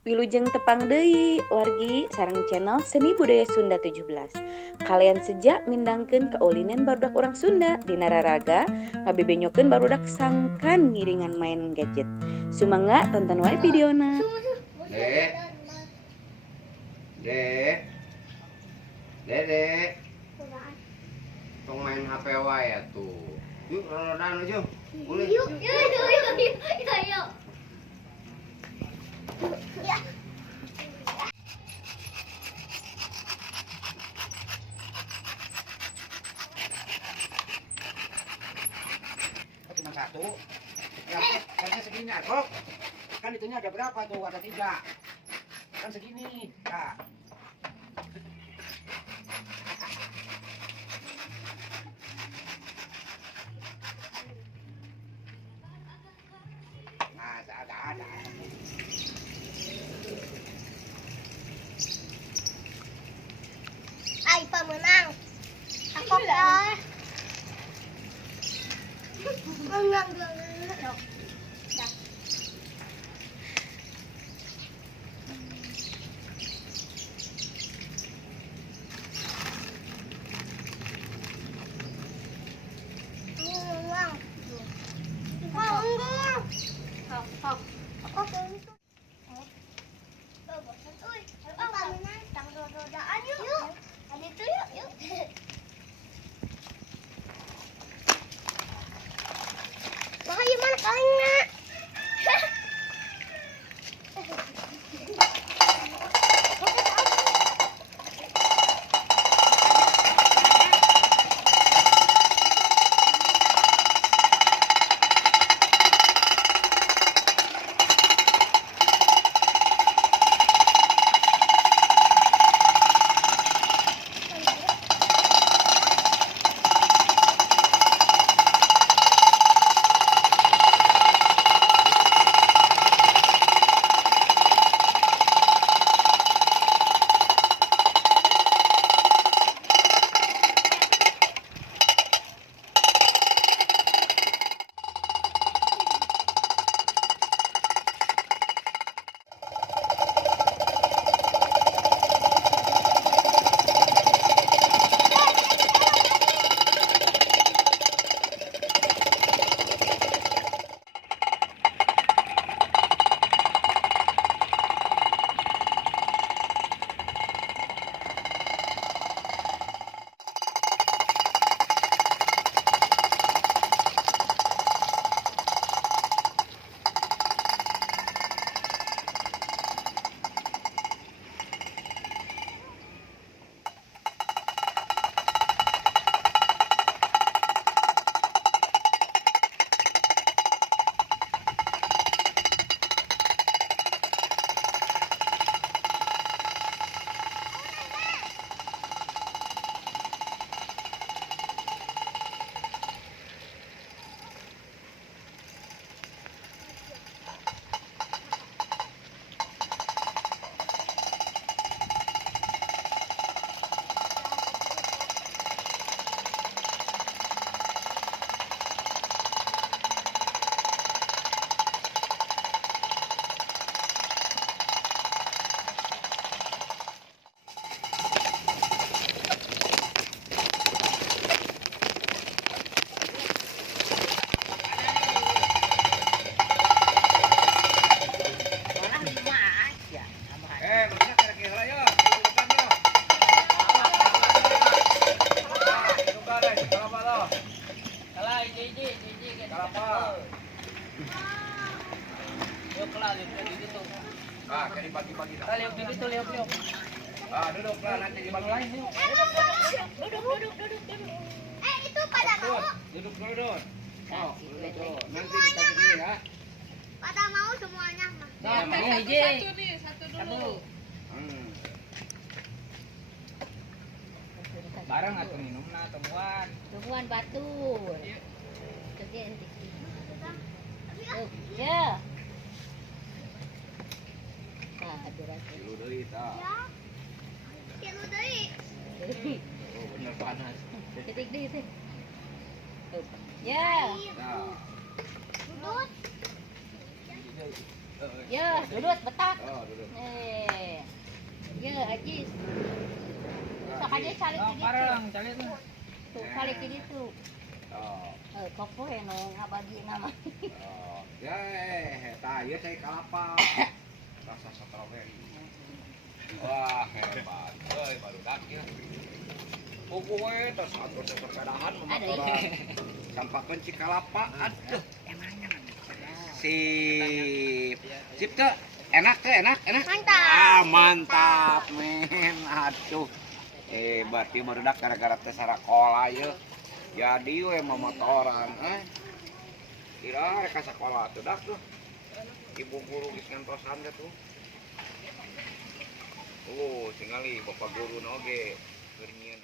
Wilujeng tepang deui wargi sareng channel Seni Budaya Sunda 17. Kalian sejak mindangkeun kaulinen barudak orang Sunda dina raraga ngabebenyokeun barudak sangkan ngiringan main gadget. Sumangga tonton wae videona. Dek, dek, dek, tong main HP wae ya tuh. Yuk, rodan aja. Boleh. Yuk. Ya. Cuma satu. Ya, harusnya segini, kok. Kan itunya ada berapa tuh? Ada 3. Kan segini. Nah. Nah, ada. Ay, pemenang. Aku lah. Menang dulu. Menang. Mau enggak? Aku pengen. Rodaan yuk. Ada itu yuk. Makanya mana kalengnya? Maksudnya kira-kira yuk. Dudukan yuk. Dudukan deh, kalapa lo. Kalah hiji Kalapa. Yuk kelah liuk gitu. Ah, kayak dibagi-bagi dah. Liuk gitu liuk. Ah, duduk lah nanti dibagi lain yuk. Duduk. Itu pada mau? Duduk dulu. Oh, duduk dulu. Nanti dikasih gini ya. Pada mau semuanya mah. Nah, ini hiji. Satu. Barang atau minumna temuan. Tungguan batur. Kerja nanti. Ya. Nah, ada rasa. Dulu deui tah. Ya. Kilo deui. Oh, bener panas. Ketik deh itu. Ya. Nah. Duduk. Ya, duduk betak. Oh, duduk. Ya, Ajis. Sok aja saling Oh, gitu. parang, cali tuh. Tuh, saling gitu. Oh. Kok poe no ngabagi nama. Oh, ya, eta ieu teh kalapa. Rasa stroberi. Wah, hebat. Euy, barudak ya. Puguh we tos atur sepedahan mematoran. Sampakeun ci kalapa. Aduh. Sip. Sip teh. Enak teh, enak. Mantap. Ah, mantap, men. Aduh. Hebat ieu barudak gara-gara teh sarakola ieu. Jadi we memotoran, kira rek ka sakola tuh dak tuh. Ibu guru geus ngantosan teh tuh. Tingali bapak guru oge keur nyieun